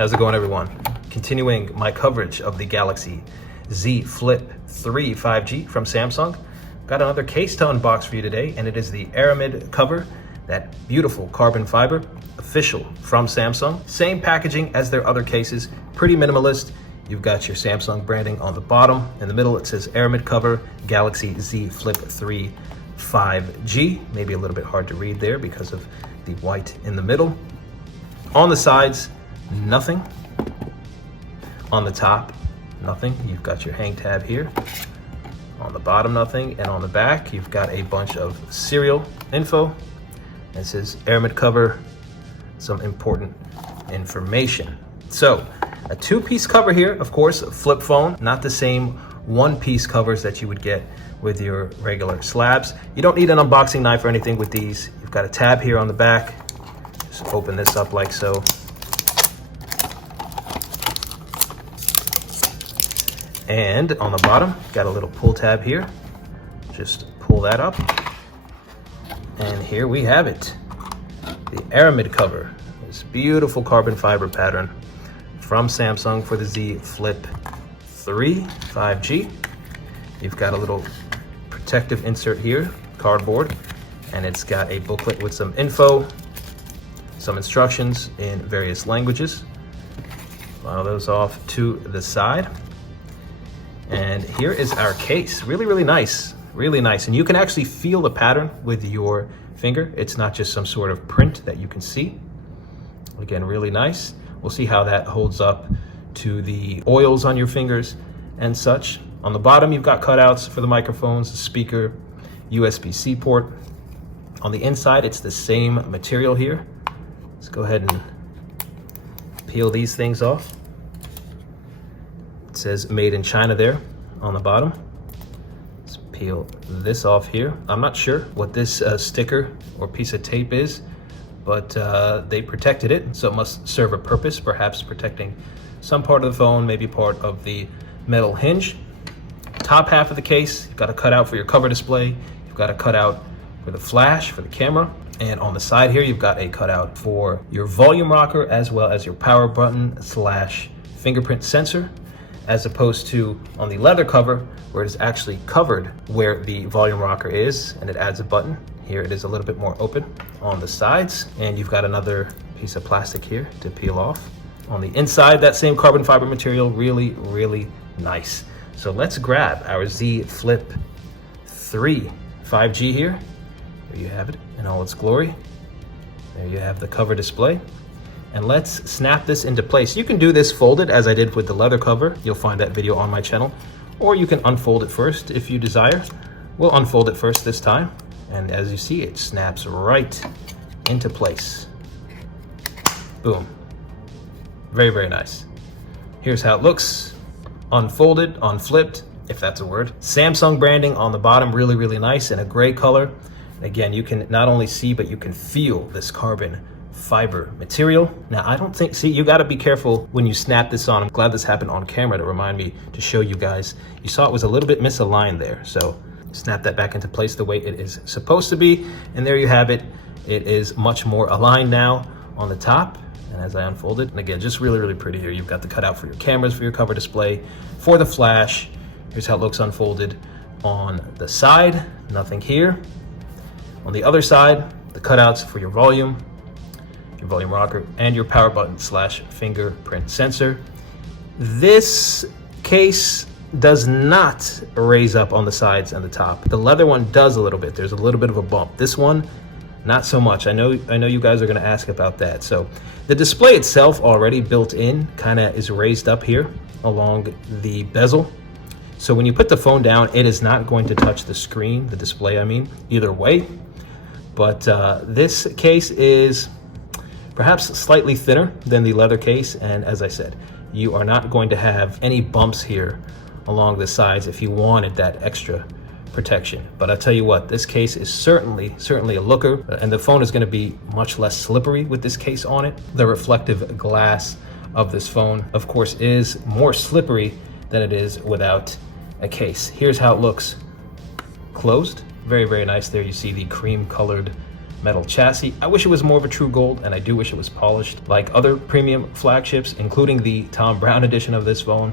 How's it going, everyone? Continuing my coverage of the Galaxy Z Flip 3 5G from Samsung. Got another case to unbox for you today, and it is the Aramid cover, that beautiful carbon fiber, official from Samsung. Same packaging as their other cases, pretty minimalist. You've got your Samsung branding on the bottom. In the middle, it says Aramid cover, Galaxy Z Flip 3 5G. Maybe a little bit hard to read there because of the white in the middle. On the sides, nothing. On the top, nothing. You've got your hang tab here. On the bottom, nothing. And on the back, you've got a bunch of serial info. It says Aramid cover, some important information. So, a two-piece cover here, of course, a flip phone, not the same one-piece covers that you would get with your regular slabs. You don't need an unboxing knife or anything with these. You've got a tab here on the back. Just open this up like so. And on the bottom, got a little pull tab here. Just pull that up. And here we have it. The Aramid cover. This beautiful carbon fiber pattern from Samsung for the Z Flip 3 5G. You've got a little protective insert here, cardboard, and it's got a booklet with some info, some instructions in various languages. File those off to the side. And here is our case. Really, really nice. Really nice. And you can actually feel the pattern with your finger. It's not just some sort of print that you can see. Again, really nice. We'll see how that holds up to the oils on your fingers and such. On the bottom, you've got cutouts for the microphones, the speaker, USB-C port. On the inside, it's the same material here. Let's go ahead and peel these things off. It says made in China there on the bottom. Let's peel this off here. I'm not sure what this sticker or piece of tape is, but they protected it, so it must serve a purpose, perhaps protecting some part of the phone, maybe part of the metal hinge. Top half of the case, you've got a cutout for your cover display. You've got a cutout for the flash, for the camera. And on the side here, you've got a cutout for your volume rocker, as well as your power button / fingerprint sensor, as opposed to on the leather cover, where it is actually covered where the volume rocker is, and it adds a button. Here it is a little bit more open on the sides, and you've got another piece of plastic here to peel off. On the inside, that same carbon fiber material, really, really nice. So let's grab our Z Flip 3 5G here. There you have it in all its glory. There you have the cover display. And let's snap this into place. You can do this folded as I did with the leather cover. You'll find that video on my channel. Or you can unfold it first if you desire. We'll unfold it first this time. And as you see, it snaps right into place. Boom. Very, very nice. Here's how it looks. Unfolded, unflipped, if that's a word. Samsung branding on the bottom, really, really nice, in a gray color. Again, you can not only see, but you can feel this carbon fiber material. Now, I don't think, see, you gotta be careful when you snap this on. I'm glad this happened on camera to remind me to show you guys. You saw it was a little bit misaligned there, so snap that back into place the way it is supposed to be. And there you have it. It is much more aligned now on the top. And as I unfold it, and again, just really, really pretty here. You've got the cutout for your cameras, for your cover display, for the flash. Here's how it looks unfolded on the side. Nothing here. On the other side, the cutouts for your volume rocker, and your power button / fingerprint sensor. This case does not raise up on the sides and the top. The leather one does a little bit. There's a little bit of a bump. This one, not so much. I know you guys are gonna ask about that. So the display itself already built in kind of is raised up here along the bezel. So when you put the phone down, it is not going to touch the screen, the display, I mean, either way. But this case is perhaps slightly thinner than the leather case. And as I said, you are not going to have any bumps here along the sides if you wanted that extra protection. But I'll tell you what, this case is certainly a looker, and the phone is going to be much less slippery with this case on it. The reflective glass of this phone, of course, is more slippery than it is without a case. Here's how it looks closed. Very, very nice there. You see the cream colored metal chassis. I wish it was more of a true gold, and I do wish it was polished like other premium flagships, including the Tom Brown edition of this phone,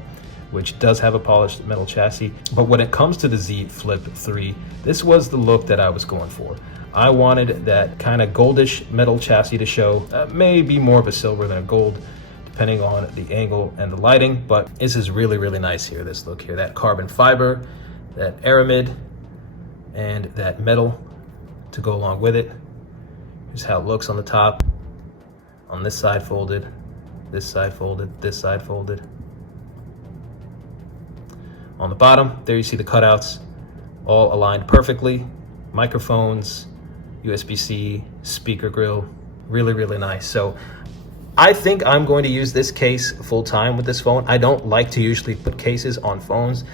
which does have a polished metal chassis. But when it comes to the Z Flip 3, this was the look that I was going for. I wanted that kind of goldish metal chassis to show, maybe more of a silver than a gold, depending on the angle and the lighting. But this is really, really nice here, this look here. That carbon fiber, that aramid, and that metal to go along with it. Here's how it looks on the top. On this side folded, this side folded, this side folded. On the bottom, there you see the cutouts, all aligned perfectly. Microphones, USB-C, speaker grill, really, really nice. So I think I'm going to use this case full time with this phone. I don't like to usually put cases on phones,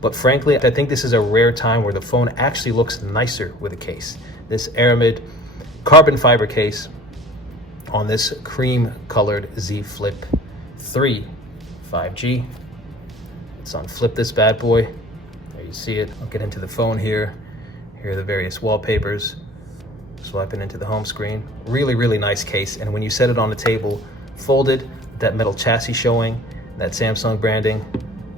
but frankly, I think this is a rare time where the phone actually looks nicer with a case. This aramid carbon fiber case on this cream colored Z Flip 3 5G. Let's unflip this bad boy. There you see it. I'll get into the phone here. Here are the various wallpapers. Swiping into the home screen. Really, really nice case. And when you set it on the table, folded, that metal chassis showing, that Samsung branding,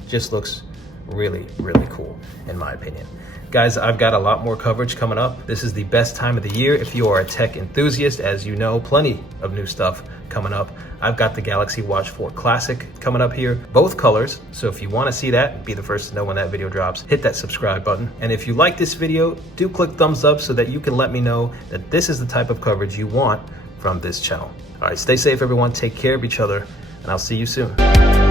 just looks really, really cool in my opinion. Guys, I've got a lot more coverage coming up. This is the best time of the year if you are a tech enthusiast. As you know, plenty of new stuff coming up. I've got the Galaxy Watch 4 Classic coming up here, both colors. So if you want to see that, be the first to know when that video drops, hit that subscribe button. And if you like this video, do click thumbs up so that you can let me know that this is the type of coverage you want from this channel. All right, stay safe everyone, take care of each other, and I'll see you soon.